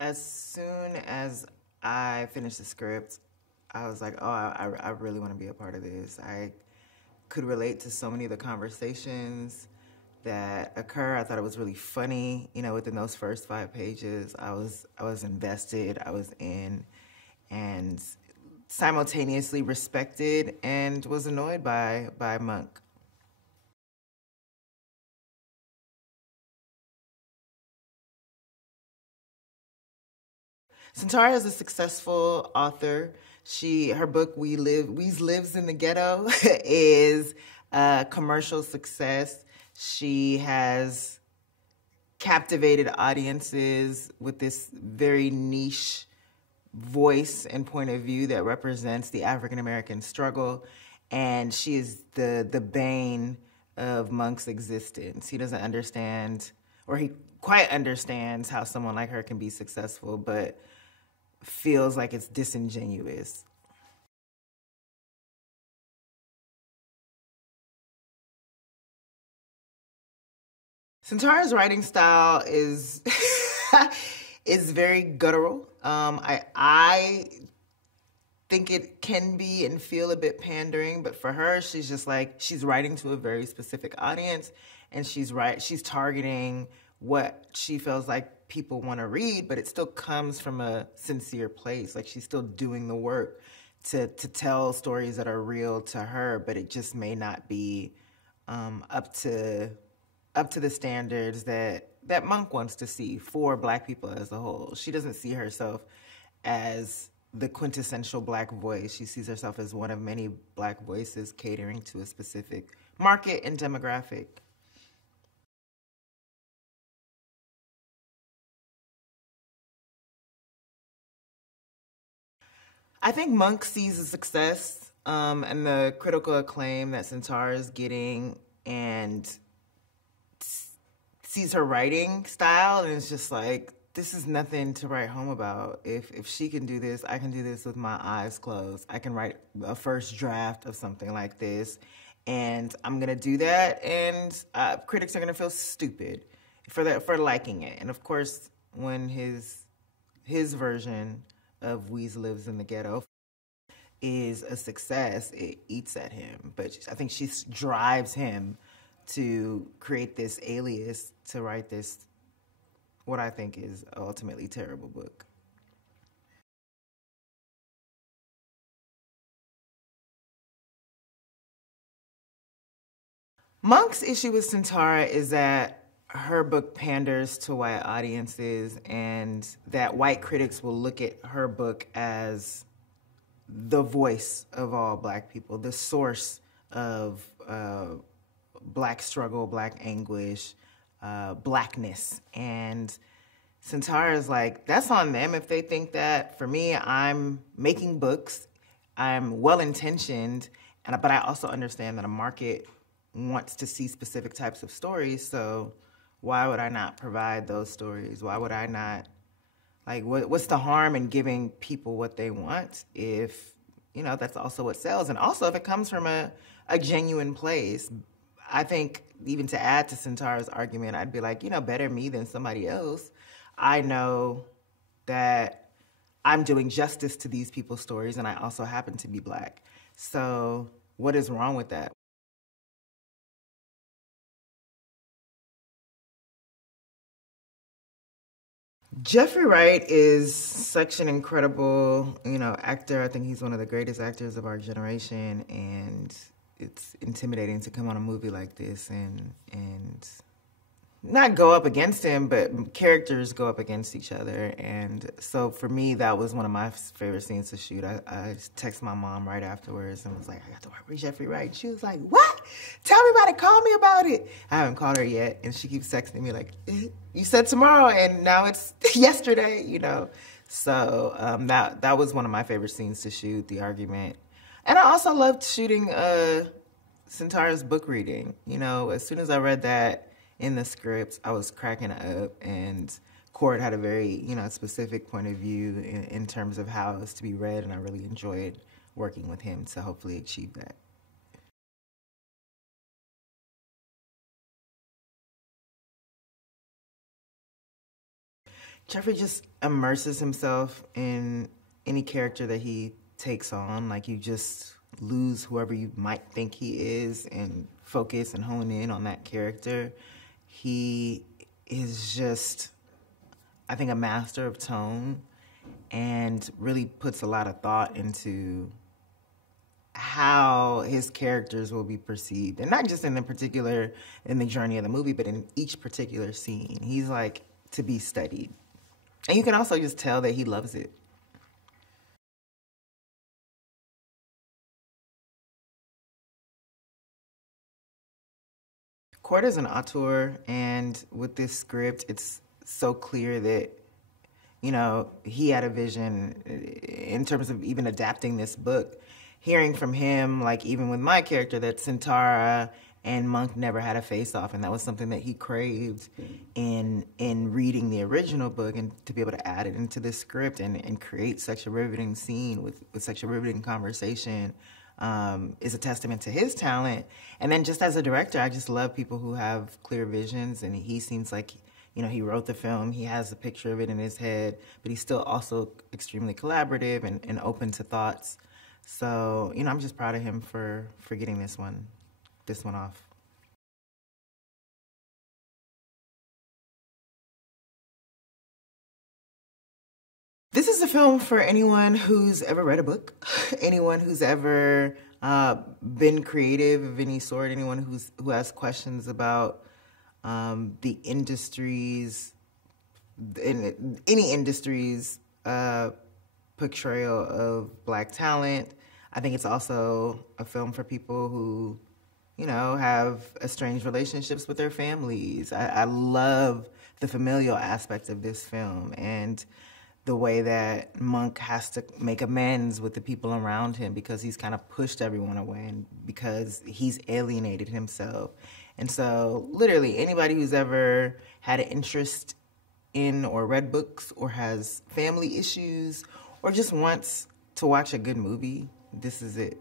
As soon as I finished the script, I was like, oh, I really want to be a part of this. I could relate to so many of the conversations that occur. I thought it was really funny. You know, within those first 5 pages, I was invested. I was in, and simultaneously respected and was annoyed by Monk. Sintara is a successful author. Her book We's Lives in the Ghetto is a commercial success. She has captivated audiences with this very niche voice and point of view that represents the African American struggle, and she is the bane of Monk's existence. He doesn't understand, or he quite understands how someone like her can be successful, but feels like it's disingenuous. Sintara's writing style is is very guttural. I think it can be and feel a bit pandering, but for her, she's just like, she's writing to a very specific audience, and she's targeting what she feels like people want to read, but it still comes from a sincere place. Like, she's still doing the work to tell stories that are real to her, but it just may not be up to the standards that Monk wants to see for Black people as a whole. She doesn't see herself as the quintessential Black voice. She sees herself as one of many Black voices catering to a specific market and demographic. I think Monk sees the success and the critical acclaim that Sintara is getting, and sees her writing style, and it's just like, this is nothing to write home about. If she can do this, I can do this with my eyes closed. I can write a first draft of something like this, and I'm gonna do that, and critics are gonna feel stupid for liking it. And of course, when his version of We's Lives in the Ghetto is a success, it eats at him. But I think she drives him to create this alias to write this, what I think is ultimately terrible book. Monk's issue with Sintara is that her book panders to white audiences, and that white critics will look at her book as the voice of all Black people, the source of Black struggle, Black anguish, Blackness. And Sintara is like, that's on them if they think that. For me, I'm making books, I'm well-intentioned, but I also understand that a market wants to see specific types of stories, so why would I not provide those stories? Why would I not, like, what's the harm in giving people what they want if, that's also what sells? And also, if it comes from a genuine place. I think, even to add to Sintara's argument, I'd be like, better me than somebody else. I know that I'm doing justice to these people's stories, and I also happen to be Black. So what is wrong with that? Jeffrey Wright is such an incredible, actor. I think he's one of the greatest actors of our generation, and it's intimidating to come on a movie like this and not go up against him, but characters go up against each other. And so for me, that was one of my favorite scenes to shoot. I texted my mom right afterwards and was like, I got to work with Jeffrey Wright. She was like, what? Tell me about it. Call me about it. I haven't called her yet, and she keeps texting me like, you said tomorrow, and now it's yesterday, So that was one of my favorite scenes to shoot, the argument. And I also loved shooting Sintara's book reading. As soon as I read that in the script, I was cracking up, and Cord had a very, specific point of view in terms of how it was to be read, and I really enjoyed working with him to hopefully achieve that. Jeffrey just immerses himself in any character that he takes on. Like, you just lose whoever you might think he is and focus and hone in on that character. He is just, I think, a master of tone and really puts a lot of thought into how his characters will be perceived. And not just in the journey of the movie, but in each particular scene. He's like to be studied. And you can also just tell that he loves it. Cord is an auteur, and with this script, it's so clear that, you know, he had a vision in terms of even adapting this book. Hearing from him, like even with my character, that Sintara and Monk never had a face-off, and that was something that he craved in reading the original book, and to be able to add it into the script and create such a riveting scene with such a riveting conversation is a testament to his talent. And then just as a director, I just love people who have clear visions, and he seems like, you know, he wrote the film, he has a picture of it in his head, but he's still also extremely collaborative and open to thoughts. So, you know, I'm just proud of him for getting this one off. This is a film for anyone who's ever read a book, anyone who's ever been creative of any sort, anyone who has questions about the industries, in any industry's portrayal of Black talent. I think it's also a film for people who, you know, have estranged relationships with their families. I love the familial aspect of this film and the way that Monk has to make amends with the people around him because he's kind of pushed everyone away and because he's alienated himself. And so literally anybody who's ever had an interest in or read books or has family issues or just wants to watch a good movie, this is it.